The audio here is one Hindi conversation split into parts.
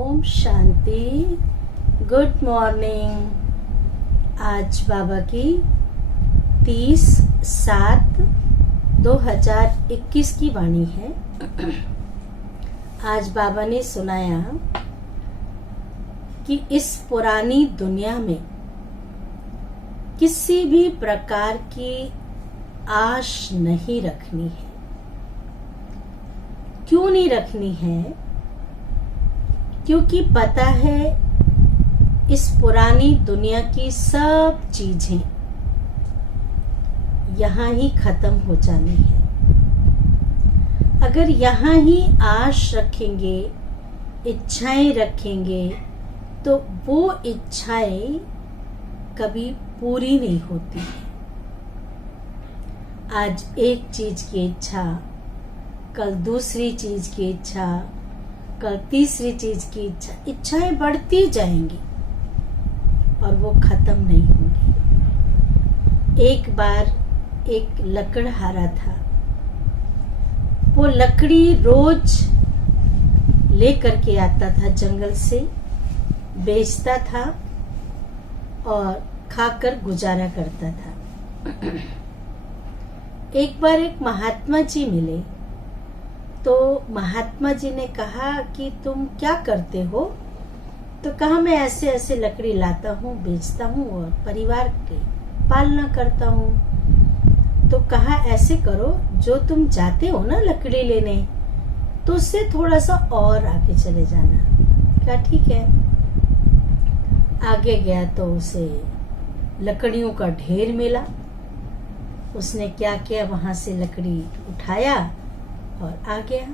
ओम शांति। Good morning. आज बाबा की 30/7/2021 की वाणी है। आज बाबा ने सुनाया कि इस पुरानी दुनिया में किसी भी प्रकार की आश नहीं रखनी है। क्यों नहीं रखनी है? क्योंकि पता है इस पुरानी दुनिया की सब चीजें यहाँ ही खत्म हो जानी है। अगर यहाँ ही आश रखेंगे, इच्छाएं रखेंगे, तो वो इच्छाएं कभी पूरी नहीं होती है। आज एक चीज की इच्छा, कल दूसरी चीज की इच्छा, कल तीसरी चीज की इच्छा, इच्छाएं बढ़ती जाएंगी और वो खत्म नहीं होंगी। एक बार एक लकड़हारा था। वो लकड़ी रोज लेकर के आता था जंगल से, बेचता था और खाकर गुजारा करता था। एक बार एक महात्मा जी मिले तो महात्मा जी ने कहा कि तुम क्या करते हो? तो कहा मैं ऐसे ऐसे लकड़ी लाता हूँ, बेचता हूँ और परिवार के पालना करता हूँ। तो कहा ऐसे करो, जो तुम जाते हो ना लकड़ी लेने, तो उससे थोड़ा सा और आगे चले जाना। कहा ठीक है। आगे गया तो उसे लकड़ियों का ढेर मिला। उसने क्या किया, वहां से लकड़ी उठाया और आ गया,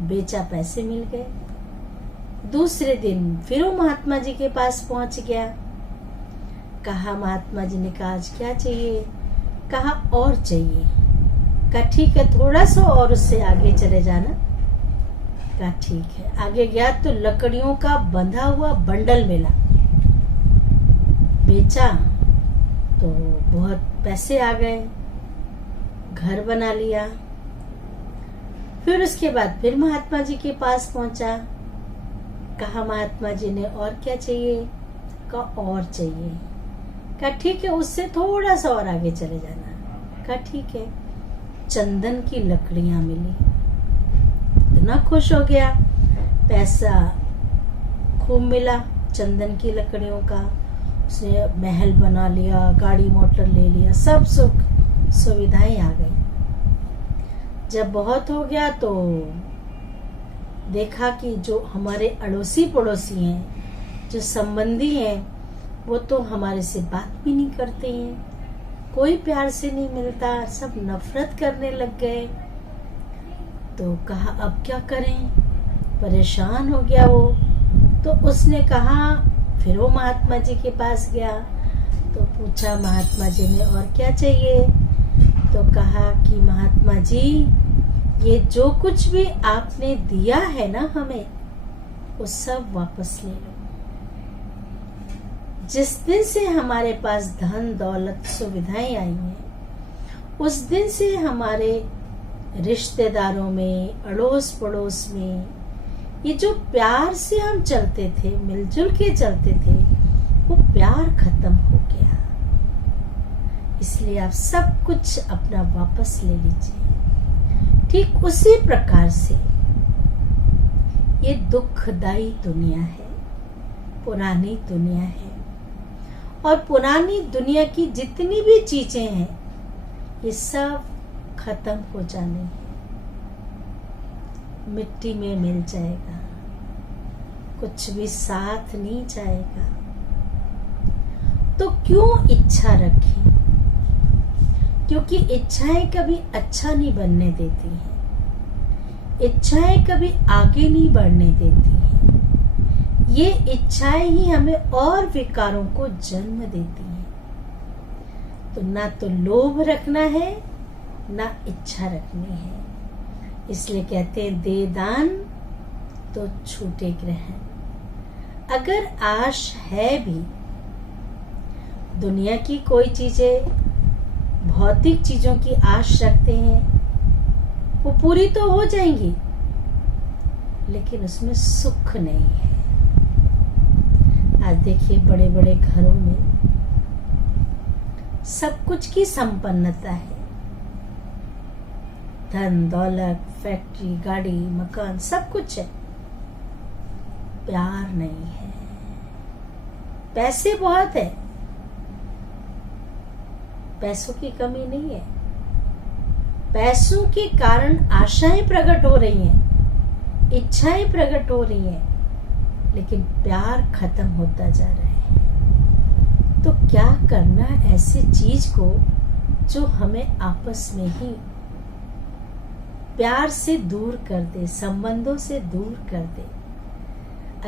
बेचा, पैसे मिल गए। दूसरे दिन फिर वो महात्मा जी के पास पहुंच गया। कहा, महात्मा जी ने कहा आज क्या चाहिए? कहा और चाहिए। कहा ठीक है, थोड़ा सा और उससे आगे चले जाना। कहा ठीक है। आगे गया तो लकड़ियों का बंधा हुआ बंडल मिला। बेचा तो बहुत पैसे आ गए, घर बना लिया। फिर उसके बाद फिर महात्मा जी के पास पहुंचा। कहा महात्मा जी ने और क्या चाहिए? कहा और चाहिए। कहा ठीक है, उससे थोड़ा सा और आगे चले जाना। कहा ठीक है। चंदन की लकड़ियां मिली। इतना खुश हो गया, पैसा खूब मिला चंदन की लकड़ियों का। उसने महल बना लिया, गाड़ी मोटर ले लिया, सब सुख सुविधाएं आ गई। जब बहुत हो गया तो देखा कि जो हमारे अड़ोसी पड़ोसी हैं, जो संबंधी हैं, वो तो हमारे से बात भी नहीं करते हैं, कोई प्यार से नहीं मिलता, सब नफरत करने लग गए। तो कहा अब क्या करें? परेशान हो गया वो। तो उसने कहा, फिर वो महात्मा जी के पास गया तो पूछा महात्मा जी ने और क्या चाहिए? तो कहा कि महात्मा जी, ये जो कुछ भी आपने दिया है ना हमें, वो सब वापस ले लो। जिस दिन से हमारे पास धन दौलत सुविधाएं आई हैं, उस दिन से हमारे रिश्तेदारों में, अड़ोस पड़ोस में, ये जो प्यार से हम चलते थे, मिलजुल के चलते थे, वो प्यार खत्म हो गया। इसलिए आप सब कुछ अपना वापस ले लीजिए। ठीक उसी प्रकार से ये दुखदाई दुनिया है, पुरानी दुनिया है, और पुरानी दुनिया की जितनी भी चीजें हैं, ये सब खत्म हो जाने हैं, मिट्टी में मिल जाएगा, कुछ भी साथ नहीं जाएगा। तो क्यों इच्छा रखें? क्योंकि इच्छाएं कभी अच्छा नहीं बनने देती हैं, इच्छाएं कभी आगे नहीं बढ़ने देती हैं। ये इच्छाएं ही हमें और विकारों को जन्म देती हैं। तो ना तो लोभ रखना है, ना इच्छा रखनी है। इसलिए कहते हैं दे दान तो छूटे ग्रहण। अगर आश है भी, दुनिया की कोई चीजें, भौतिक चीजों की आश रखते हैं, वो पूरी तो हो जाएंगी, लेकिन उसमें सुख नहीं है। आज देखिए बड़े बड़े घरों में सब कुछ की संपन्नता है, धन दौलत, फैक्ट्री, गाड़ी, मकान, सब कुछ है, प्यार नहीं है। पैसे बहुत है, पैसों की कमी नहीं है, पैसों के कारण आशाएं प्रकट हो रही हैं, इच्छाएं प्रकट हो रही हैं, लेकिन प्यार खत्म होता जा रहा है। तो क्या करना ऐसी चीज को जो हमें आपस में ही प्यार से दूर कर दे, संबंधों से दूर कर दे।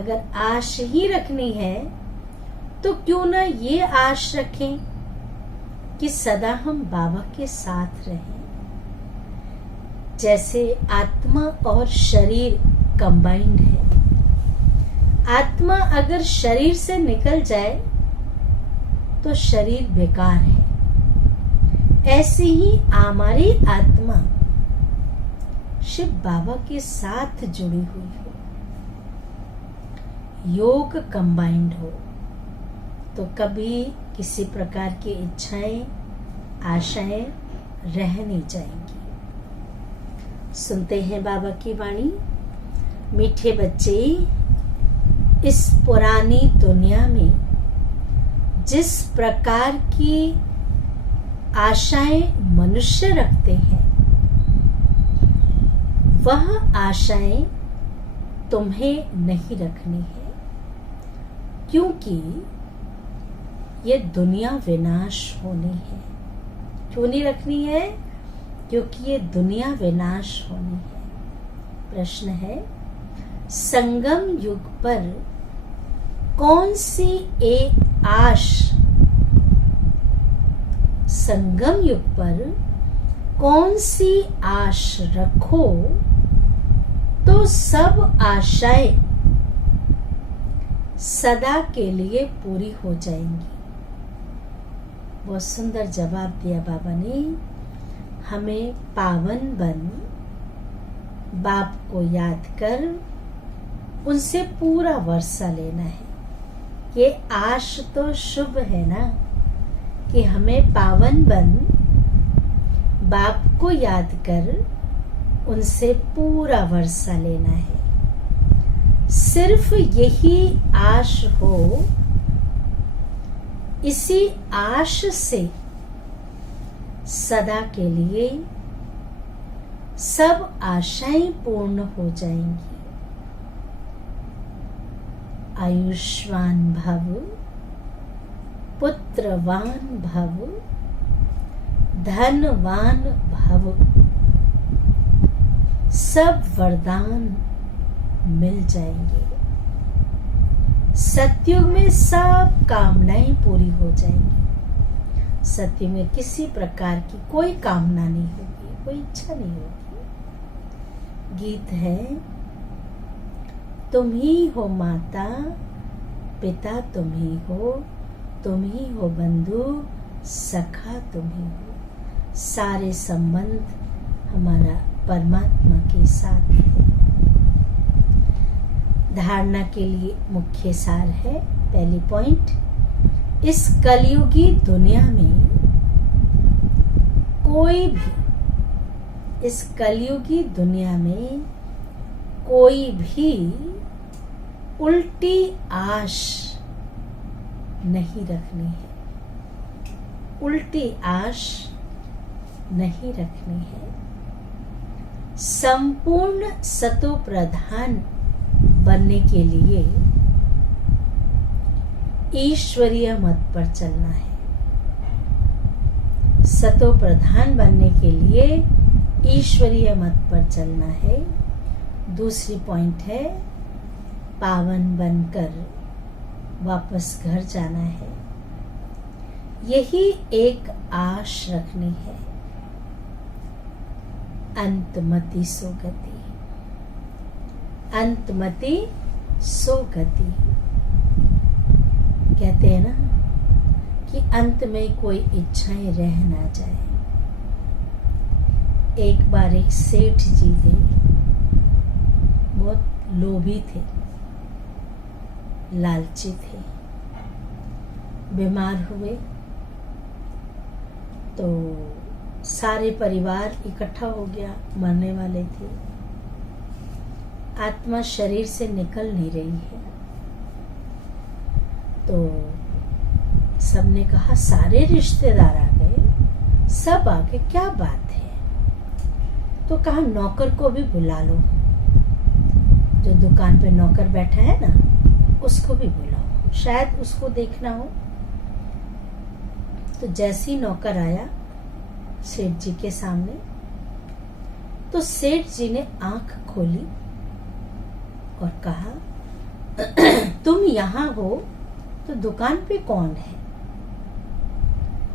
अगर आश ही रखनी है तो क्यों ना ये आश रखें कि सदा हम बाबा के साथ रहें। जैसे आत्मा और शरीर कंबाइंड है, आत्मा अगर शरीर से निकल जाए तो शरीर बेकार है, ऐसी ही हमारी आत्मा शिव बाबा के साथ जुड़ी हुई हो, योग कंबाइंड हो, तो कभी किसी प्रकार की इच्छाएं, आशाएं रह नहीं जाएंगी। सुनते हैं बाबा की वाणी। मीठे बच्चे, इस पुरानी दुनिया में जिस प्रकार की आशाएं मनुष्य रखते हैं, वह आशाएं तुम्हें नहीं रखनी है, क्योंकि ये दुनिया विनाश होनी है। क्यों नहीं रखनी है? क्योंकि ये दुनिया विनाश होनी है। प्रश्न है, संगम युग पर कौन सी एक आश, संगम युग पर कौन सी आश रखो तो सब आशाएं सदा के लिए पूरी हो जाएंगी। बहुत सुंदर जवाब दिया बाबा ने। हमें पावन बन बाप को याद कर उनसे पूरा वर्षा लेना है। ये आश तो शुभ है ना कि हमें पावन बन बाप को याद कर उनसे पूरा वर्षा लेना है। सिर्फ यही आश हो, इसी आश से सदा के लिए सब आशाएं पूर्ण हो जाएंगी। आयुष्मान भव, पुत्रवान भव, धनवान भव, सब वरदान मिल जाएंगे। सतयुग में सब कामनाएं पूरी हो जाएंगी। सतयुग में किसी प्रकार की कोई कामना नहीं होगी, कोई इच्छा नहीं होगी। गीत है, तुम ही हो माता पिता, तुम ही हो बंधु सखा, तुम ही हो। सारे संबंध हमारा परमात्मा के साथ है। धारणा के लिए मुख्य सार है। पहली पॉइंट, इस कलयुगी दुनिया में इस कलयुगी दुनिया में कोई भी उल्टी आश नहीं रखनी है, उल्टी आश नहीं रखनी है। संपूर्ण सतो प्रधान बनने के लिए ईश्वरीय मत पर चलना है। सतो प्रधान बनने के लिए ईश्वरीय मत पर चलना है। दूसरी पॉइंट है, पावन बनकर वापस घर जाना है। यही एक आश रखनी है। अंतमति सोगति, अंतमति सोगति। कहते हैं ना कि अंत में कोई इच्छाएं रह ना जाए। एक बार एक सेठ जी थे, बहुत लोभी थे, लालची थे। बीमार हुए तो सारे परिवार इकट्ठा हो गया, मरने वाले थे। आत्मा शरीर से निकल नहीं रही है। तो सबने कहा सारे रिश्तेदार आ गए, सब आ गए, क्या बात है? तो कहा नौकर को भी बुला लो, जो दुकान पे नौकर बैठा है ना उसको भी बुलाओ, शायद उसको देखना हो। तो जैसे ही नौकर आया सेठ जी के सामने, तो सेठ जी ने आंख खोली और कहा तुम यहाँ हो तो दुकान पे कौन है?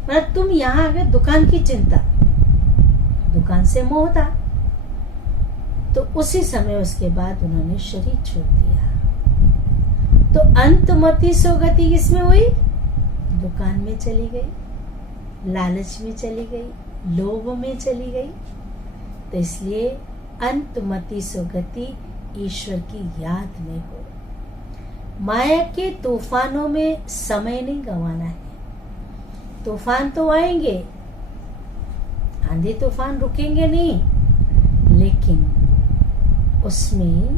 मतलब तुम यहाँ आ गए, दुकान की चिंता, दुकान से मोह था। तो उसी समय उसके बाद उन्होंने शरीर छोड़ दिया। तो अंतमति सोगति किसमें हुई? दुकान में चली गई, लालच में चली गई, लोभ में चली गई। तो इसलिए अंतमति सोगति ईश्वर की याद में हो। माया के तूफानों में समय नहीं गंवाना है। तूफान तो आएंगे, आंधी तूफान रुकेंगे नहीं, लेकिन उसमें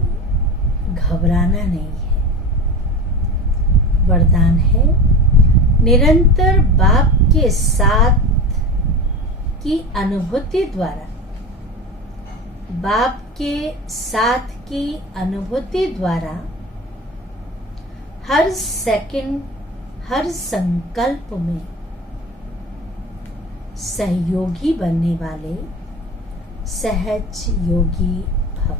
घबराना नहीं है। वरदान है निरंतर बाप के साथ की अनुभूति द्वारा, बाप के साथ की अनुभूति द्वारा हर सेकंड, हर संकल्प में सहयोगी बनने वाले सहज योगी भव।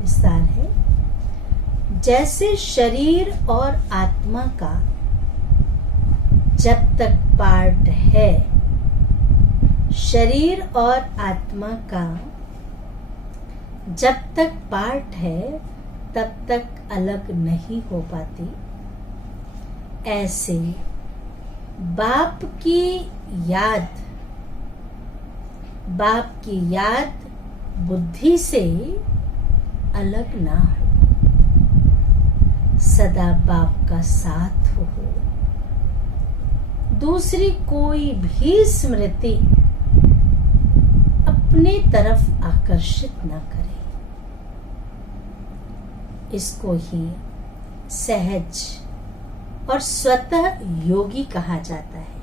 विस्तार है, जैसे शरीर और आत्मा का जब तक पार्ट है, शरीर और आत्मा का जब तक पार्ट है तब तक अलग नहीं हो पाती, ऐसे बाप की याद, बाप की याद बुद्धि से अलग ना हो, सदा बाप का साथ हो। दूसरी कोई भी स्मृति अपने तरफ आकर्षित न करे। इसको ही सहज और स्वतः योगी कहा जाता है।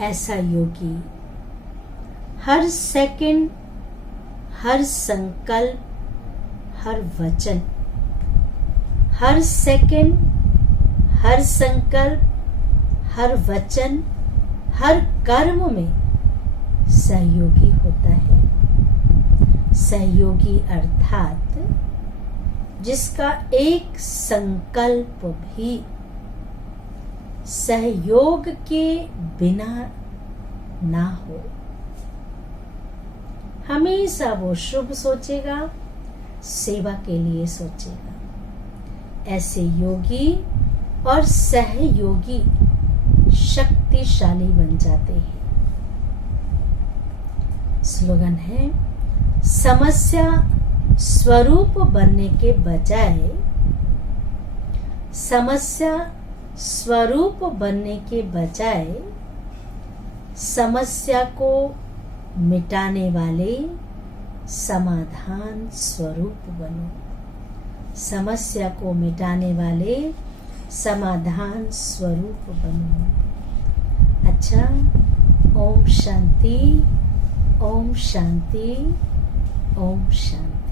ऐसा योगी हर सेकंड, हर संकल्प, हर वचन, हर सेकंड, हर संकल्प, हर वचन, हर कर्म में सहयोगी होता है। सहयोगी अर्थात जिसका एक संकल्प भी सहयोग के बिना ना हो। हमेशा वो शुभ सोचेगा, सेवा के लिए सोचेगा। ऐसे योगी और सहयोगी शक्तिशाली बन जाते हैं। स्लोगन है, समस्या स्वरूप बनने के बजाय, समस्या स्वरूप बनने के बजाय समस्या को मिटाने वाले समाधान स्वरूप बनो। समस्या को मिटाने वाले समाधान स्वरूप बनो। अच्छा, ओम शांति, ओम शांति, ओम शांति।